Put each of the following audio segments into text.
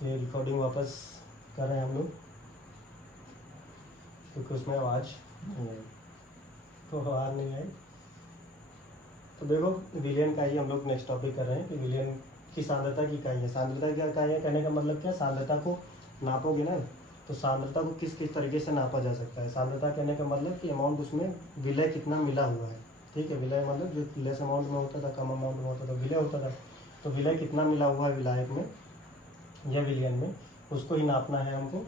ये रिकॉर्डिंग वापस कर रहे हैं हम लोग, क्योंकि उसमें आवाज़ नहीं आई, तो आवाज़ नहीं आई। तो देखो विलियन का ही हम लोग नेक्स्ट टॉपिक कर रहे हैं कि विलियन की सांद्रता की इकाई है। सांद्रता की इकाई है कहने का मतलब क्या, सांद्रता को नापोगे ना, तो सांद्रता को किस किस तरीके से नापा जा सकता है। सांद्रता कहने का मतलब कि अमाउंट उसमें विलय कितना मिला हुआ है, ठीक है। विलय मतलब जो लेस अमाउंट में होता था, कम अमाउंट में होता था, विलय होता था, तो विलय कितना मिला हुआ है विलायक में या विलियन में, उसको ही नापना है हमको,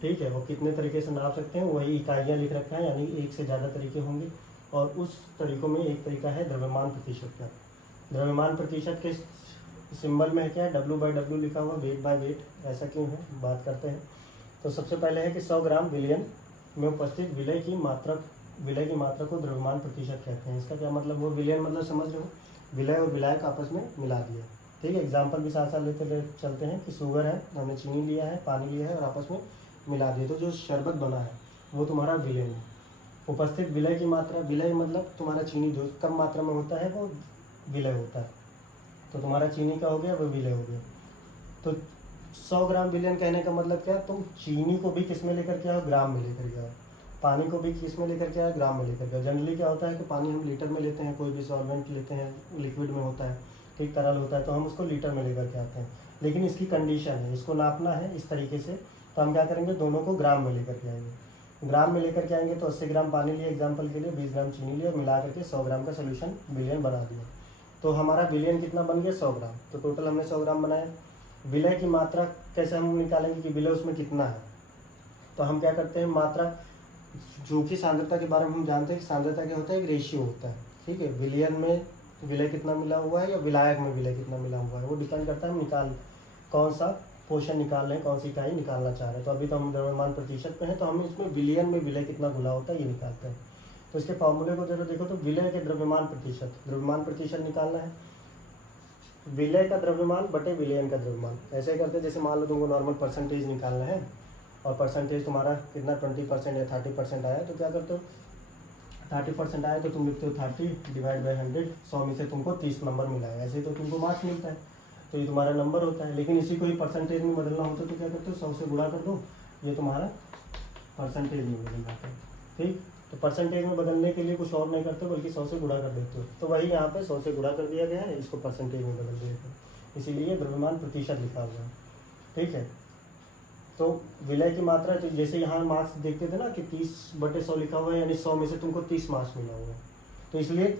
ठीक है। वो कितने तरीके से नाप सकते हैं, वही इकाइयाँ लिख रखा है, यानी एक से ज़्यादा तरीके होंगे। और उस तरीकों में एक तरीका है द्रव्यमान प्रतिशत का। द्रव्यमान प्रतिशत के सिंबल में क्या है, W/W लिखा हुआ, वेट बाय वेट। ऐसा क्यों है, बात करते हैं। तो सबसे पहले है कि 100 ग्राम विलियन में उपस्थित विलय की मात्रा को द्रव्यमान प्रतिशत कहते हैं। इसका क्या मतलब, वो विलियन मतलब समझ रहे हो, विलय और विलायक आपस में मिला दिया, ठीक है। एग्जाम्पल भी साथ साथ लेते चलते हैं कि शुगर है, हमने चीनी लिया है, पानी लिया है और आपस में मिला दिया, तो जो शरबत बना है वो तुम्हारा विलयन है। उपस्थित विलय की मात्रा, विलय मतलब तुम्हारा चीनी जो कम मात्रा में होता है वो विलय होता है, तो तुम्हारा चीनी का हो गया वो विलय हो गया। तो 100 ग्राम विलयन कहने का मतलब क्या, तुम चीनी को भी किस में लेकर के आओ, ग्राम में लेकर के आओ, पानी को भी किस में लेकर के आओ, ग्राम में लेकर के आओ। जनरली क्या होता है कि पानी हम लीटर में लेते हैं, कोई भी सॉल्वेंट लेते हैं लिक्विड में होता है, ठीक, तरल होता है, तो हम उसको लीटर में लेकर के आते हैं। लेकिन इसकी कंडीशन है, इसको नापना है इस तरीके से, तो हम क्या करेंगे, दोनों को ग्राम में लेकर के आएंगे। ग्राम में लेकर के आएंगे तो 80 ग्राम पानी लिए एग्जाम्पल के लिए, 20 ग्राम चीनी लिए और मिला करके 100 ग्राम का सोल्यूशन विलियन बना दिया। तो हमारा विलियन कितना बन गया, 100 ग्राम। तो टोटल हमने 100 ग्राम बनाया। विलय की मात्रा कैसे हम निकालेंगे कि विलय उसमें कितना है, तो हम क्या करते हैं, मात्रा जो कि सांद्रता के बारे में हम जानते हैं कि सांद्रता क्या होता है, एक रेशियो होता है, ठीक है। विलियन में विलय कितना मिला हुआ है या विलायक में विलय कितना मिला हुआ है, वो डिपेंड करता है हम निकाल कौन सा पोर्शन निकाल रहे हैं, कौन सी इकाई निकालना चाह रहे हैं। तो अभी तो हम द्रव्यमान प्रतिशत पे हैं, तो हम इसमें विलियन में विलय कितना घुला होता है ये निकालते हैं। तो इसके फॉर्मूले को जरा देखो, तो विलय के द्रव्यमान प्रतिशत निकालना है, विलय का द्रव्यमान बटे विलयन का द्रव्यमान। ऐसे ही करते हैं, जैसे मान लो तुमको नॉर्मल परसेंटेज निकालना है और परसेंटेज तुम्हारा कितना 20% या 30% आया, तो क्या करते हो, 30% आया तो तुम लिखते हो 30 डिवाइड बाई 100, 100 में से तुमको 30 नंबर मिला है, ऐसे तो तुमको मार्क्स मिलता है, तो ये तुम्हारा नंबर होता है। लेकिन इसी को ही परसेंटेज में बदलना होता है तो क्या करते हो, 100 से गुणा कर दो, ये तुम्हारा परसेंटेज में बदल जाता है, ठीक। तो परसेंटेज में बदलने के लिए कुछ और नहीं करते बल्कि 100 से गुणा कर देते हो, तो वही यहाँ पे 100 से गुणा कर दिया गया है, इसको परसेंटेज में बदल दिया गया, इसीलिए द्रव्यमान प्रतिशत लिखा हुआ है, ठीक है। तो विलय की मात्रा, तो जैसे यहाँ मार्क्स देखते थे ना कि 30/100 लिखा हुआ है, यानी 100 में से तुमको 30 मार्क्स मिला हुआ है, तो इसलिए